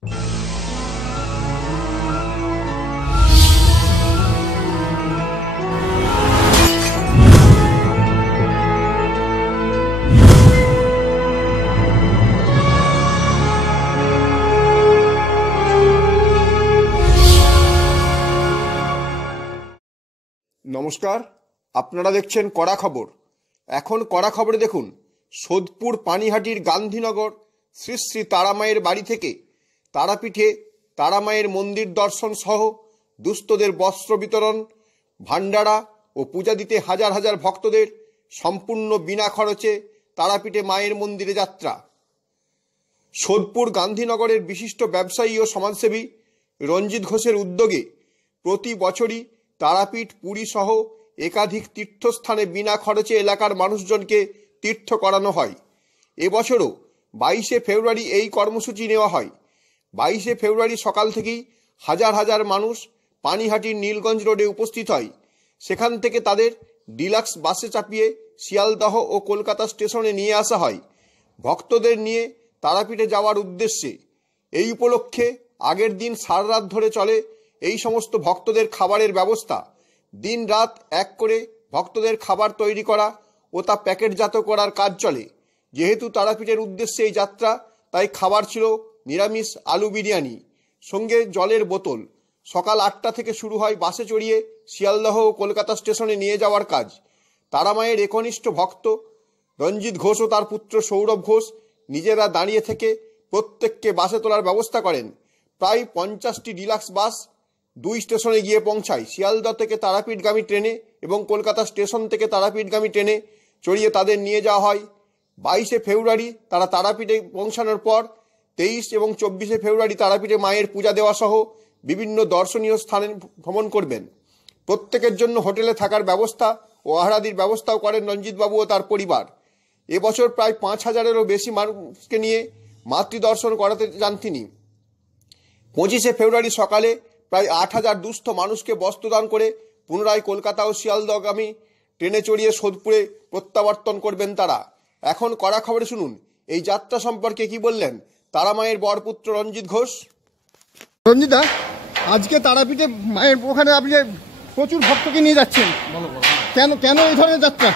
নমস্কার, আপনারা দেখছেন কড়া খবর। এখন কড়া খবরে দেখুন, সোদপুর পানিহাটির গান্ধীনগর শ্রী শ্রী তারামায়ের বাড়ি থেকে তারাপীঠে তারামায়ের মন্দির দর্শন সহ দুস্থদের বস্ত্র বিতরণ, ভান্ডারা ও পূজা দিতে হাজার হাজার ভক্তদের সম্পূর্ণ বিনা খরচে তারাপীঠে মায়ের মন্দিরে যাত্রা। সোদপুর গান্ধীনগরের বিশিষ্ট ব্যবসায়ী ও সমাজসেবী রঞ্জিত ঘোষের উদ্যোগে প্রতি বছরই তারাপীঠ, পুরী সহ একাধিক তীর্থস্থানে বিনা খরচে এলাকার মানুষজনকে তীর্থ করানো হয়। এবছরও 22শে ফেব্রুয়ারি এই কর্মসূচি নেওয়া হয়। 22শে ফেব্রুয়ারি সকাল থেকেই হাজার হাজার মানুষ পানিহাটির নীলগঞ্জ রোডে উপস্থিত হয়। সেখান থেকে তাদের ডিলাক্স বাসে চাপিয়ে শিয়ালদহ ও কলকাতা স্টেশনে নিয়ে আসা হয় ভক্তদের নিয়ে তারাপীঠে যাওয়ার উদ্দেশ্যে। এই উপলক্ষে আগের দিন সারা রাত ধরে চলে এই সমস্ত ভক্তদের খাবারের ব্যবস্থা। দিন রাত এক করে ভক্তদের খাবার তৈরি করা ও তা প্যাকেটজাত করার কাজ চলে। যেহেতু তারাপীঠের উদ্দেশ্যে এই যাত্রা, তাই খাবার ছিল নিরামিষ আলু বিরিয়ানি, সঙ্গে জলের বোতল। সকাল 8টা থেকে শুরু হয় বাসে চড়িয়ে শিয়ালদহ ও কলকাতা স্টেশনে নিয়ে যাওয়ার কাজ। তারামায়ের একনিষ্ঠ ভক্ত রঞ্জিত ঘোষ ও তার পুত্র সৌরভ ঘোষ নিজেরা দাঁড়িয়ে থেকে প্রত্যেককে বাসে তোলার ব্যবস্থা করেন। প্রায় 50টি ডিলাক্স বাস 2 স্টেশনে গিয়ে পৌঁছায়। শিয়ালদহ থেকে তারাপীঠগামী ট্রেনে এবং কলকাতা স্টেশন থেকে তারাপীঠগামী ট্রেনে চড়িয়ে তাদের নিয়ে যাওয়া হয়। 22শে ফেব্রুয়ারি তারা তারাপীঠে পৌঁছানোর পর 23 এবং 24শে ফেব্রুয়ারি তারাপীঠে মায়ের পূজা দেওয়া সহ বিভিন্ন দর্শনীয় স্থানে ভ্রমণ করবেন। প্রত্যেকের জন্য হোটেলে থাকার ব্যবস্থা ও আহারাদির ব্যবস্থাও করেন রঞ্জিতবাবু ও তার পরিবার। এবছর প্রায় 5000-এরও বেশি মানুষকে নিয়ে মাতৃদর্শন করাতে যান তিনি। 25শে ফেব্রুয়ারি সকালে প্রায় 8000 দুস্থ মানুষকে বস্ত্রদান করে পুনরায় কলকাতা ও শিয়ালদহগামী ট্রেনে চড়িয়ে সোদপুরে প্রত্যাবর্তন করবেন তারা। এখন কড়া খবরে শুনুন এই যাত্রা সম্পর্কে কি বললেন তারামায়ের বরপুত্র রঞ্জিত ঘোষ। রঞ্জিতা, আজকে তারাপীঠে মায়ের ওখানে আপনি প্রচুর ভক্তকে নিয়ে যাচ্ছেন, কেন কেন এই ধরনের যাত্রা?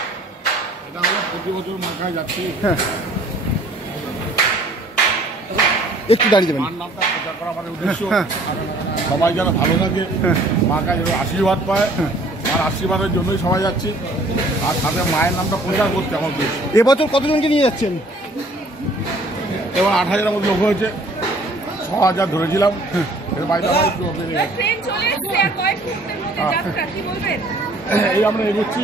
এটা আমরা প্রতি বছর মাকায় যাচ্ছি। হ্যাঁ, একটু দাঁড়িয়ে যাবেন। মার নামটা প্রচার করা আমাদের উদ্দেশ্য। সবাই যেন ভালো থাকে, মাকে যেন আশীর্বাদ পায়, আর আশীর্বাদের জন্যই সবাই যাচ্ছি। আর সাথে মায়ের নামটা প্রচার করতে আমার উদ্দেশ্য। এবছর কতজনকে নিয়ে যাচ্ছেন? এবার 8000-এর মধ্যে লোক হয়েছে, 6000 ধরেছিলাম। এর বাইরে আবার একটু বেড়ে গেছে। এই আমরা এগোচ্ছি,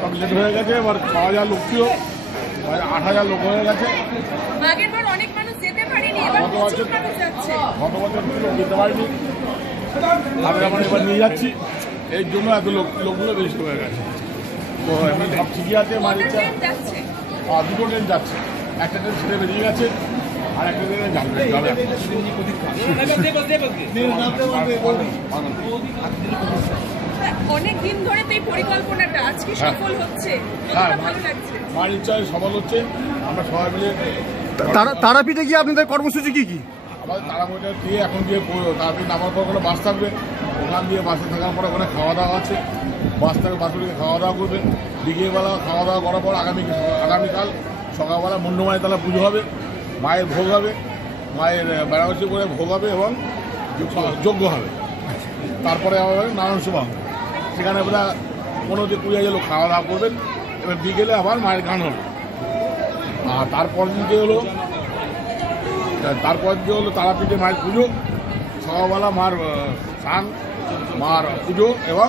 সব লেট হয়ে গেছে। এবার 6000 লোক ছিল, 8000 লোক হয়ে গেছে। গত বছর যেতে পারিনি, আমরা এবার নিয়ে যাচ্ছি। এই জন্য এত লোকগুলো বেশি হয়ে গেছে। তো এমনি সব ঠিকই আছে। মার ইচ্ছা 2টো ট্রেন যাচ্ছে, একটা ট্রেন ছেড়ে বেরিয়ে গেছে, আর একটা ট্রেনে যাবে। অনেক দিন ধরে তো এই পরিকল্পনাটা আজকে সফল হচ্ছে, ভালো লাগছে। মার ইচ্ছায় সফল হচ্ছে। আমরা সবাই মিলে তারাপীঠে গিয়ে আপনাদের কর্মসূচি কি কি? আমাদের তারাপীঠে দিয়ে এখন দিয়ে তারাপীঠ নামার পর কোনো বাস থাকবে, ওখান দিয়ে বাসে থাকার পরে ওখানে খাওয়া দাওয়া আছে। বাস থেকে বাসে খাওয়া দাওয়া করবেন। বিকেলবেলা খাওয়া দাওয়া করার পর আগামীকাল সকালবেলা মুন্ডমায়ের তলা পুজো হবে, মায়ের ভোগ হবে, মায়ের বেড়াবাসি করে ভোগ হবে এবং যজ্ঞ হবে। তারপরে আবার নারায়ণ সভা হবে, সেখানে প্রায় 15-20 লোক খাওয়া দাওয়া করবেন। এবার বিকেলে আবার মায়ের গান হবে। আর তারপর দিকে হলো তারাপীঠে মায়ের পুজো। সকালবেলা মার স্নান, মার পুজো এবং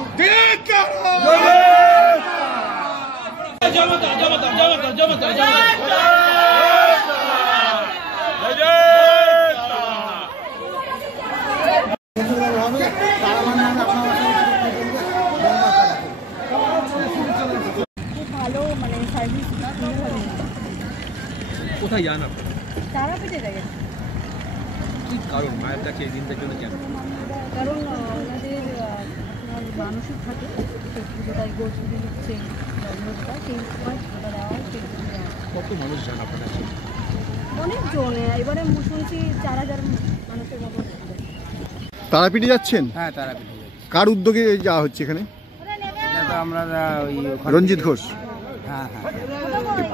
ভালো সার্ভিস। কোথায় যান আপনারা? তারাপীঠে যাই। কি কারণ মায়ের কাছে এই দিনটার জন্য কেন? কারণ ওনাদের মানসিক থাকে, পুজোটাই গোষ্ঠী হচ্ছে জন্মটা, সেই সময় পুজোটা দেওয়া হয়। কত মানুষ যান আপনার কাছে? অনেকজন, এবারে শুনছি 4000 মানুষের মতো হবে। তারাপীঠে যাচ্ছেন? হ্যাঁ, তারাপীঠে যাচ্ছি। কার উদ্যোগে যাওয়া হচ্ছে এখানে? এটা তো আমরা ওই ওখান রঞ্জিত থেকে- ঘোষ। হ্যাঁ।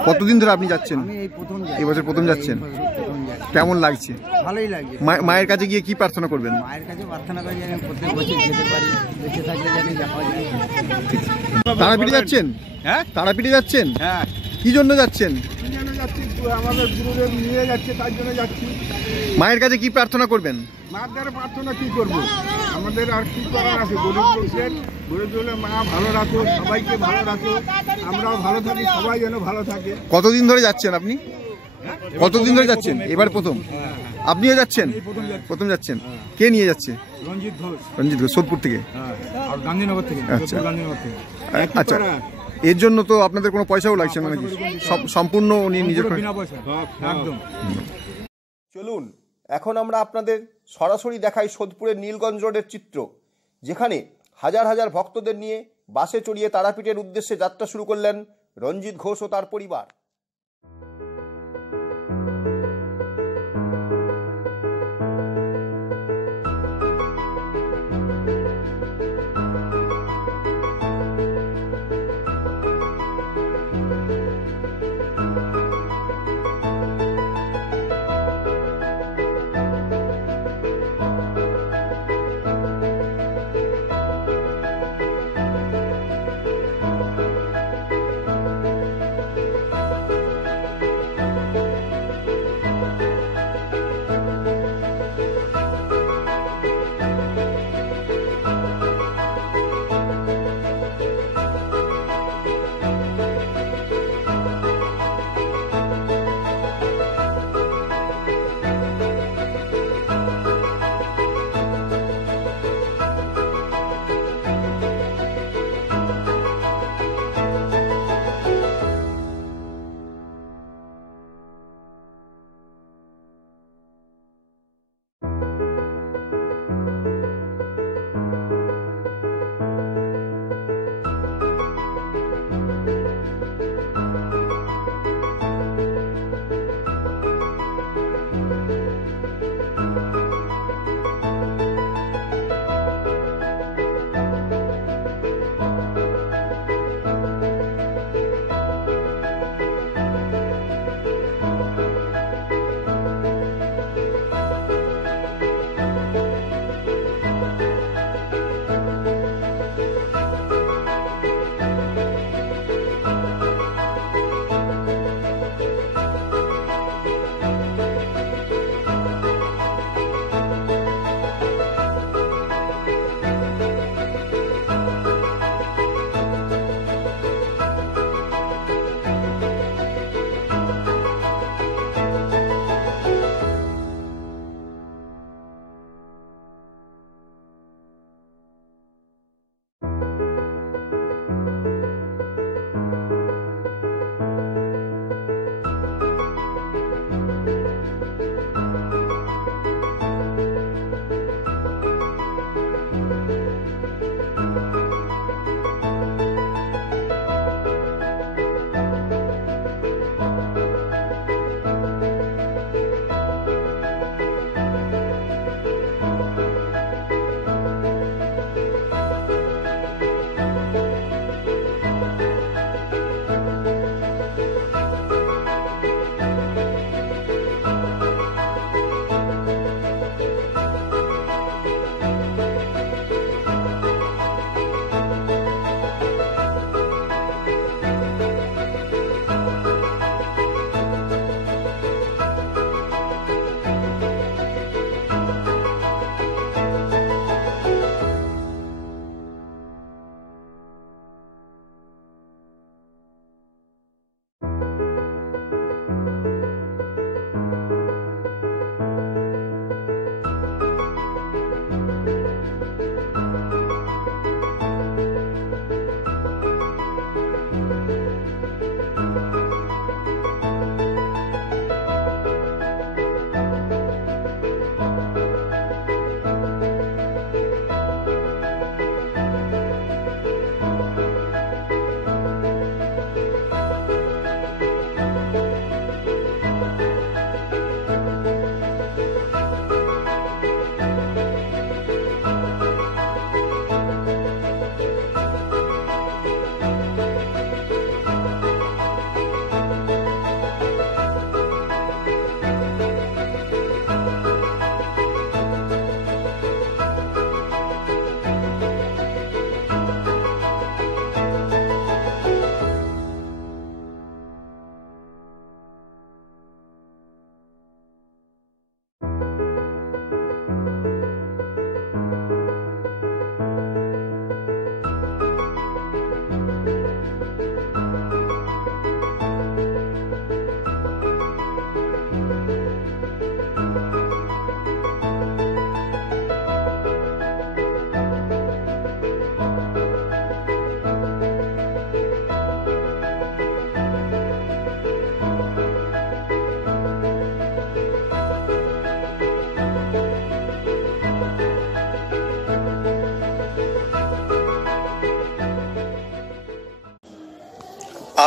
কতদিন ধরে আপনি যাচ্ছেন? আমি এই প্রথম যাচ্ছি। এই বছর প্রথম যাচ্ছেন? এই বছর প্রথম যাচ্ছি। কেমন লাগছে? ভালোই লাগছে। মায়ের কাছে গিয়ে কি প্রার্থনা করবেন? মায়ের কাছে প্রার্থনা করি যেন প্রত্যেক বছর যেতে পারি, বেঁচে থাকলে জানি দেখা যায়। তারাপীঠে যাচ্ছেন? হ্যাঁ তারাপীঠে যাচ্ছেন? হ্যাঁ, কি জন্য যাচ্ছেন? আমাদের গুরুদেব নিয়ে যাচ্ছে, তার জন্য যাচ্ছি। মায়ের কাছে কি প্রার্থনা করবেন? মার দ্বারা প্রার্থনা কি করবো, আমাদের আর কি করার আছে? গরিব লোকদের গরিব বলে মা ভালো রাখো, সবাইকে ভালো রাখো, আমরাও ভালো থাকি, সবাই যেন ভালো থাকে। কতদিন ধরে যাচ্ছেন আপনি? কতদিন ধরে যাচ্ছেন? এবার প্রথম? আপনিও যাচ্ছেন? প্রথম যাচ্ছেন। কে নিয়ে যাচ্ছে? রঞ্জিত ঘোষ, রঞ্জিত ঘোষ, সোদপুর থেকে। আর গান্ধীনগর থেকে, আচ্ছা। গান্ধীনগর থেকে। আচ্ছা, এর জন্য তো আপনাদের কোনো পয়সাও লাগছে না নাকি? সম্পূর্ণ উনি নিজের বিনা পয়সা একদম। চলুন এখন আমরা আপনাদের সরাসরি দেখাই সোদপুরের নীলগঞ্জ রোডের চিত্র, যেখানে হাজার হাজার ভক্তদের নিয়ে বাসে চড়িয়ে তারাপীঠের উদ্দেশ্যে যাত্রা শুরু করলেন রঞ্জিত ঘোষ ও তার পরিবার।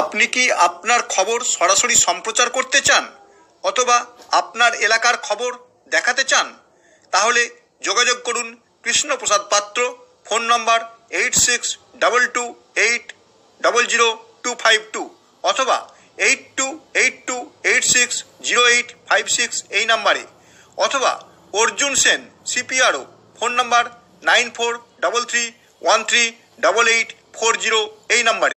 আপনি কি আপনার খবর সরাসরি সম্প্রচার করতে চান অথবা আপনার এলাকার খবর দেখাতে চান? তাহলে যোগাযোগ করুন কৃষ্ণপ্রসাদ পাত্র, ফোন নম্বর 8622800252 অথবা 8282860856 এই নাম্বারে, অথবা অর্জুন সেন CPRO, ফোন নম্বর 9433138840 এই নাম্বারে।